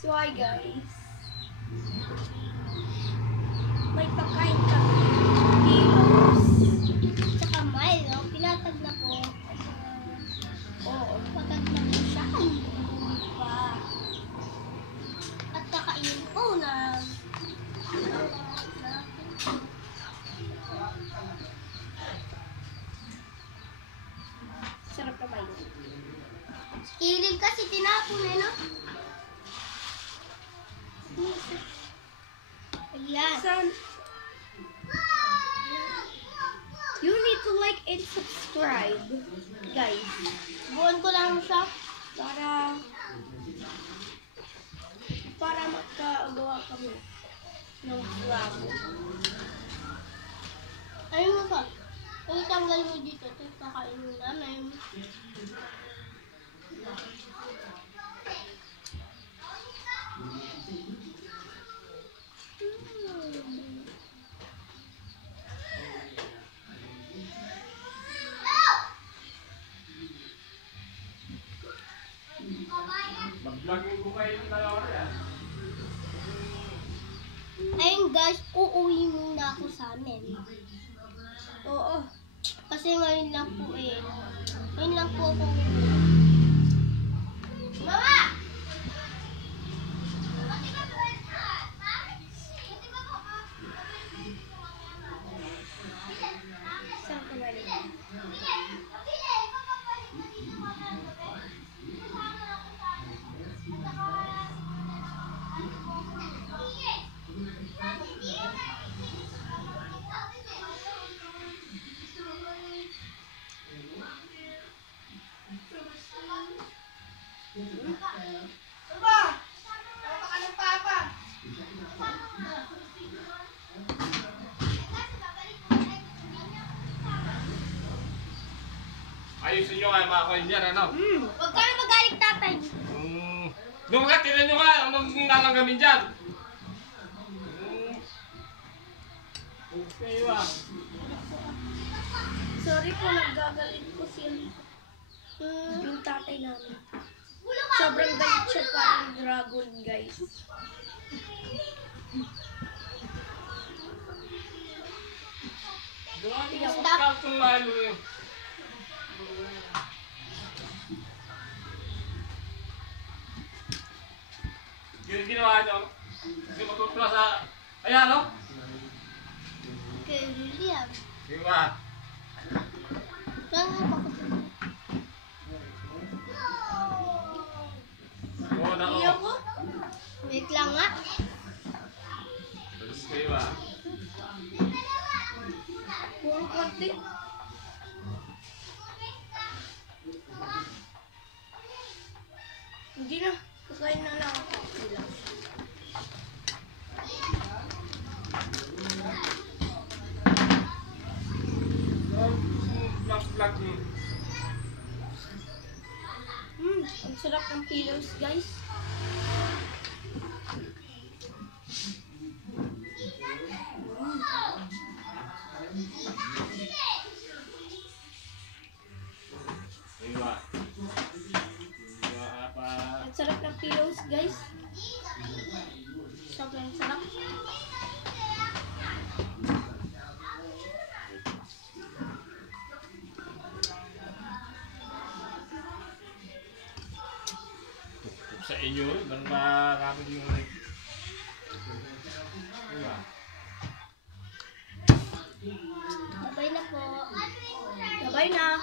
So hi guys. May pagkain kami. Pilos. Tsaka Milo. Pinatag na po. Oo, patag na po siya. Pa. At kakainin po na. Sarap na Milo. Kilid kasi tinapon eh, no? Ayan. You need to like and subscribe, guys. Buwan ko lang siya para magkagawa kami ng vlog. Ayun mo pa. Ay, tanggal mo dito. Ito kakain mo namin. Mag-vlogging ko kayo ng dalawa yan. Ayun guys, uuwi muna ako sa amin. Oo. Kasi ngayon lang po eh. Ngayon lang po ako. Mama! Saan ko ba rin? Ayusin nyo nga mga coin dyan, ano? Huwag ka na magalit tatay. Nung nga, tinan nyo nga, anong nalanggamin dyan? Okay ba? Sorry po, naggagalit ko yung tatay namin. Sobrang galit siya parang dragon, guys. Stop! Ginawa nyo? Hindi matutula sa... Ayan, no? Kay William. Sige ba? Saan nga pa ko? Oo, na Iyo ko? Wait lang nga. Sige ba? Puro konti. Hindi na. Kakain na lang ako. Ang sarap ng pillows, guys. Ang sarap ng pillows, guys. Sobrang sarap. Sa inyo, nang marami yung... Bye na po. Bye na.